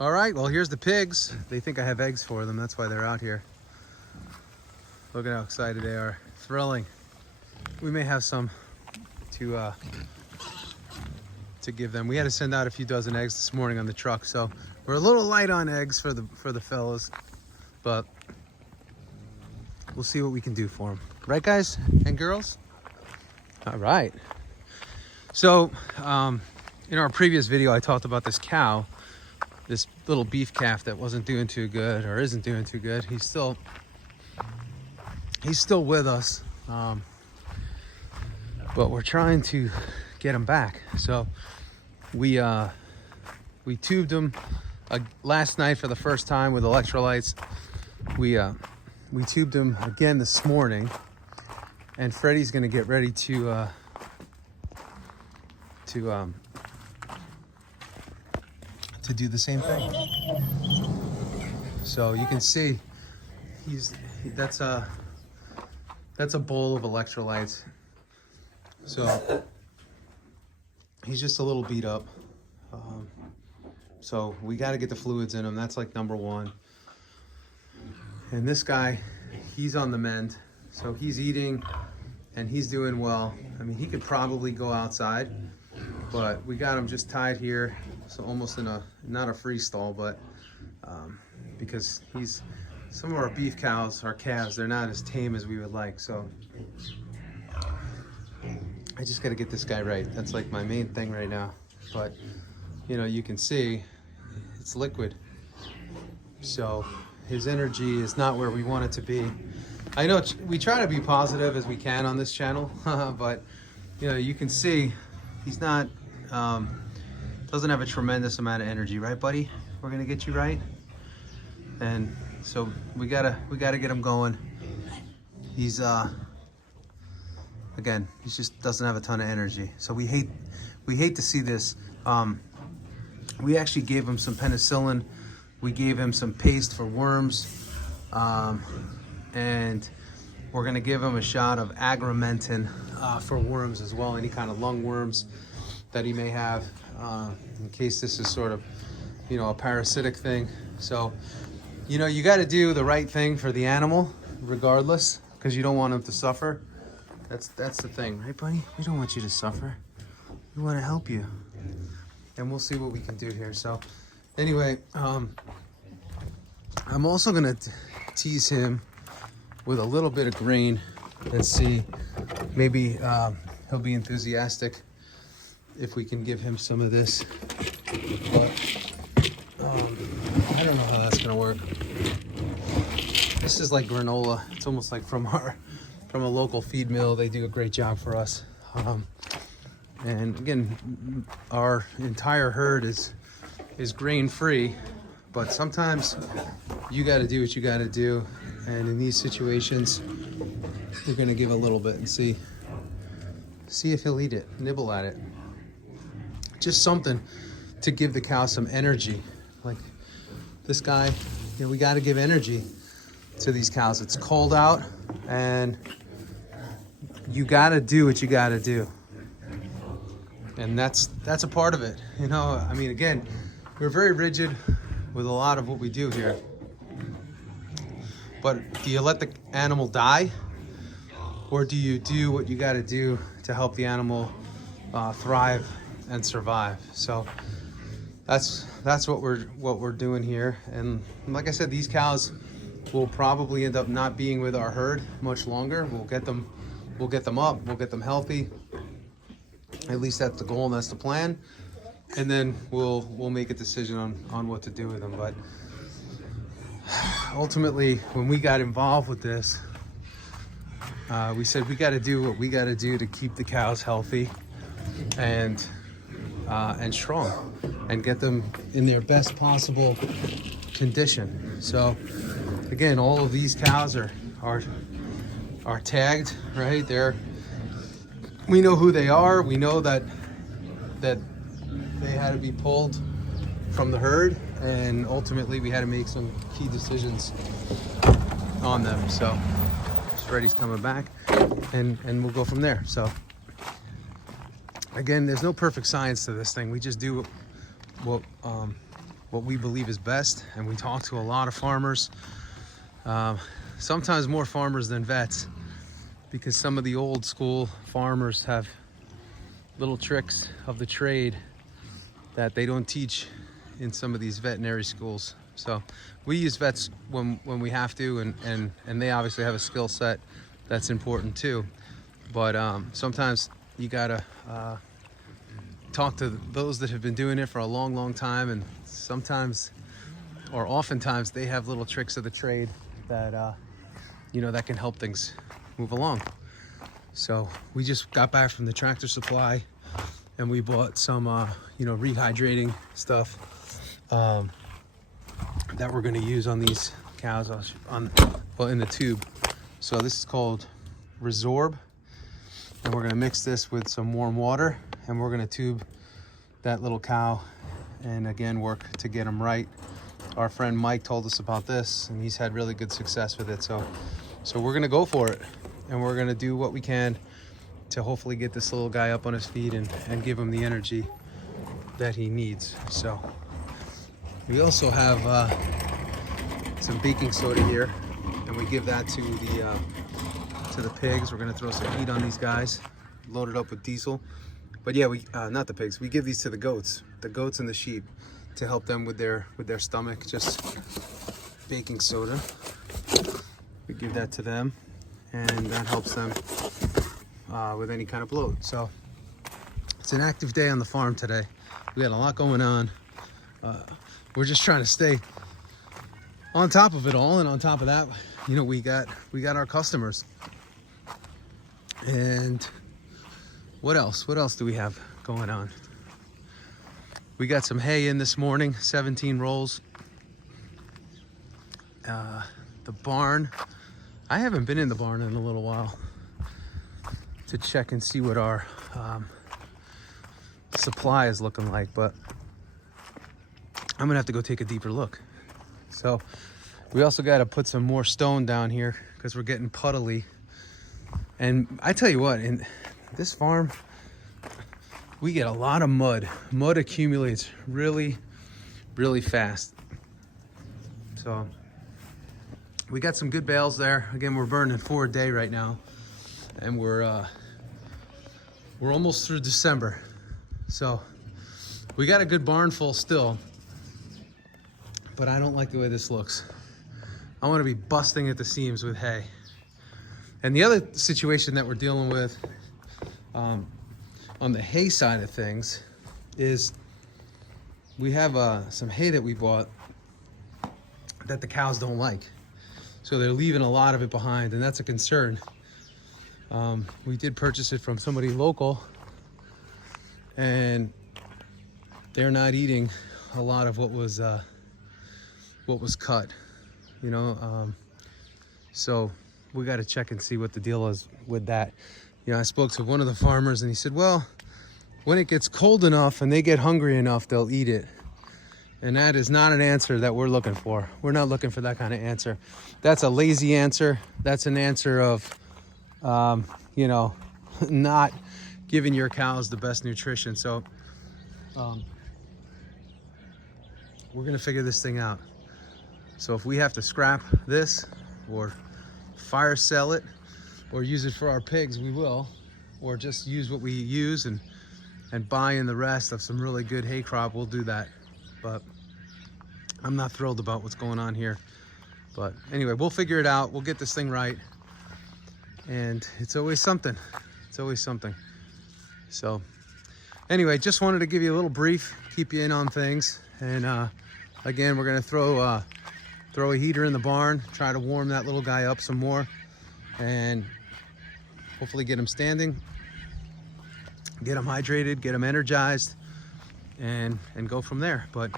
All right, well, here's the pigs. They think I have eggs for them. That's why they're out here. Look at how excited they are. Thrilling. We may have some to give them. We had to send out a few dozen eggs this morning on the truck, so we're a little light on eggs for the fellas, but we'll see what we can do for them. Right, guys and girls? All right. So, in our previous video, I talked about this cow, this little beef calf that wasn't doing too good or isn't doing too good. He's still with us, but we're trying to get him back. So we tubed him last night for the first time with electrolytes. We tubed him again this morning, and Freddie's gonna get ready to do the same thing. So you can see that's a bowl of electrolytes. So he's just a little beat up. So we got to get the fluids in him. That's like number one. And this guy, he's on the mend. So he's eating and he's doing well. I mean, he could probably go outside, but we got him just tied here. So almost in not a free stall, but because some of our beef cows, our calves, they're not as tame as we would like. So I just got to get this guy right. That's like my main thing right now. But you can see it's liquid. So his energy is not where we want it to be. I know we try to be positive as we can on this channel, but you can see he's not, doesn't have a tremendous amount of energy, right, buddy? We're gonna get you right. And so we gotta get him going. He's again, he just doesn't have a ton of energy. So we hate to see this. We actually gave him some penicillin. We gave him some paste for worms, and we're gonna give him a shot of agramentin for worms as well, any kind of lung worms that he may have, in case this is sort of, a parasitic thing. So, you got to do the right thing for the animal, regardless, because you don't want him to suffer. That's the thing, right, buddy? We don't want you to suffer. We want to help you, and we'll see what we can do here. So, anyway, I'm also gonna tease him with a little bit of Greene and see, maybe he'll be enthusiastic if we can give him some of this. But I don't know how that's gonna work. This is like granola. It's almost like from a local feed mill. They do a great job for us. And again, our entire herd is grain free, but sometimes you got to do what you got to do. And in these situations, you're gonna give a little bit and see if he'll eat it, nibble at it. Just something to give the cow some energy. Like this guy, we got to give energy to these cows. It's cold out, and you got to do what you got to do. And that's a part of it. I mean, again, we're very rigid with a lot of what we do here. But do you let the animal die, or do you do what you got to do to help the animal thrive and survive? So that's what we're doing here. And like I said, these cows will probably end up not being with our herd much longer. We'll get them up, we'll get them healthy. At least that's the goal and that's the plan. And then we'll make a decision on what to do with them. But ultimately, when we got involved with this, we said we got to do what we got to do to keep the cows healthy and strong, and get them in their best possible condition. So again, all of these cows are tagged, right? We know who they are. We know that they had to be pulled from the herd, and ultimately we had to make some key decisions on them. So Freddie's coming back, and we'll go from there. So again, there's no perfect science to this thing. We just do what what we believe is best, and we talk to a lot of farmers, sometimes more farmers than vets, because some of the old school farmers have little tricks of the trade that they don't teach in some of these veterinary schools. So we use vets when we have to, and they obviously have a skill set that's important too. But sometimes you gotta talk to those that have been doing it for a long time, and sometimes, or oftentimes, they have little tricks of the trade that you know, that can help things move along. So we just got back from the Tractor Supply, and we bought some you know, rehydrating stuff that we're going to use on these cows in the tube. So this is called Resorb, and we're going to mix this with some warm water, and we're going to tube that little cow, and again work to get them right. Our friend Mike told us about this, and he's had really good success with it. So we're going to go for it, and we're going to do what we can to hopefully get this little guy up on his feet and give him the energy that he needs. So we also have some baking soda here, and we give that to the pigs. We're going to throw some heat on these guys, load it up with diesel. But yeah, we not the pigs. We give these to the goats and the sheep, to help them with their stomach. Just baking soda. We give that to them, and that helps them with any kind of bloat. So it's an active day on the farm today. We got a lot going on. We're just trying to stay on top of it all, and on top of that, you know, we got our customers. And what else do we have going on? We got some hay in this morning, 17 rolls. The barn, I haven't been in the barn in a little while to check and see what our supply is looking like, but I'm gonna have to go take a deeper look. So we also got to put some more stone down here because we're getting puddly. And I tell you what, in this farm, we get a lot of mud. Mud accumulates really fast. So we got some good bales there. Again, we're burning 4 a day right now, and we're almost through December. So we got a good barn full still, but I don't like the way this looks. I want to be busting at the seams with hay. And the other situation that we're dealing with on the hay side of things is we have some hay that we bought that the cows don't like. So they're leaving a lot of it behind, and that's a concern. We did purchase it from somebody local, and they're not eating a lot of what was cut, you know. So we got to check and see what the deal is with that. You know, I spoke to one of the farmers, and he said, well, when it gets cold enough and they get hungry enough, they'll eat it. And that is not an answer that we're looking for. We're not looking for that kind of answer. That's a lazy answer. That's an answer of, you know, not giving your cows the best nutrition. So we're gonna figure this thing out. So if we have to scrap this or fire sell it or use it for our pigs, we will, or just use what we use and buy in the rest of some really good hay crop, we'll do that. But I'm not thrilled about what's going on here. But anyway, we'll figure it out. We'll get this thing right. And it's always something. It's always something. So anyway, just wanted to give you a little brief, keep you in on things. And again, we're gonna throw a heater in the barn, try to warm that little guy up some more, and hopefully get him standing, get him hydrated, get him energized, and go from there. But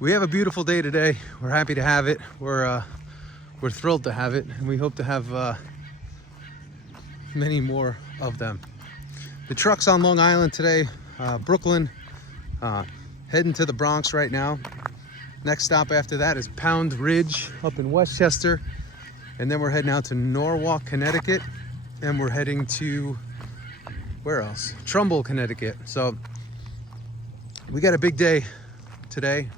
we have a beautiful day today. We're happy to have it. We're thrilled to have it, and we hope to have many more of them. The truck's on Long Island today, Brooklyn, heading to the Bronx right now. Next stop after that is Pound Ridge up in Westchester, and then we're heading out to Norwalk, Connecticut, and we're heading to, where else? Trumbull, Connecticut. So we got a big day today,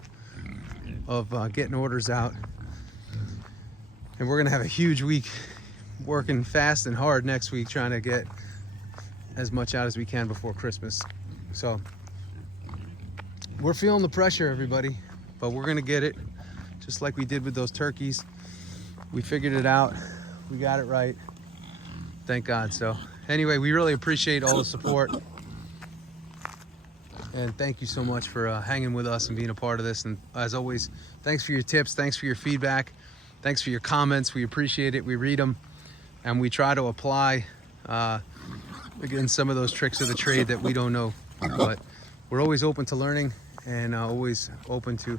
of getting orders out. And we're gonna have a huge week working fast and hard next week, trying to get as much out as we can before Christmas. So we're feeling the pressure, everybody, but we're gonna get it, just like we did with those turkeys. We figured it out. We got it right. Thank God. So anyway, we really appreciate all the support. And thank you so much for hanging with us and being a part of this. And as always, thanks for your tips. Thanks for your feedback. Thanks for your comments. We appreciate it. We read them. And we try to apply, again, some of those tricks of the trade that we don't know. But we're always open to learning and always open to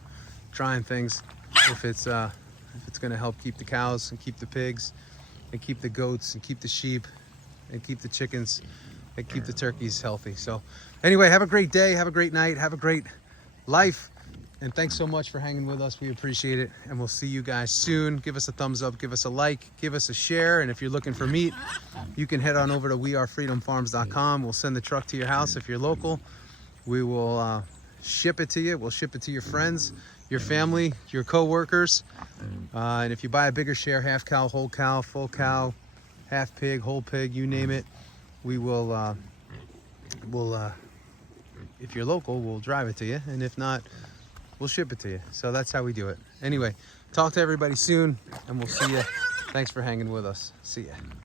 trying things if it's going to help keep the cows and keep the pigs and keep the goats and keep the sheep and keep the chickens and keep the turkeys healthy. So anyway, have a great day, have a great night, have a great life, and thanks so much for hanging with us. We appreciate it, and we'll see you guys soon. Give us a thumbs up, give us a like, give us a share, and if you're looking for meat, you can head on over to wearefreedomfarms.com. We'll send the truck to your house if you're local. We will ship it to you. We'll ship it to your friends, your family, your co-workers, and if you buy a bigger share, half cow, whole cow, full cow, half pig, whole pig, you name it, we will if you're local, we'll drive it to you, and if not, we'll ship it to you. So that's how we do it. Anyway, talk to everybody soon, and we'll see you. Thanks for hanging with us. See ya.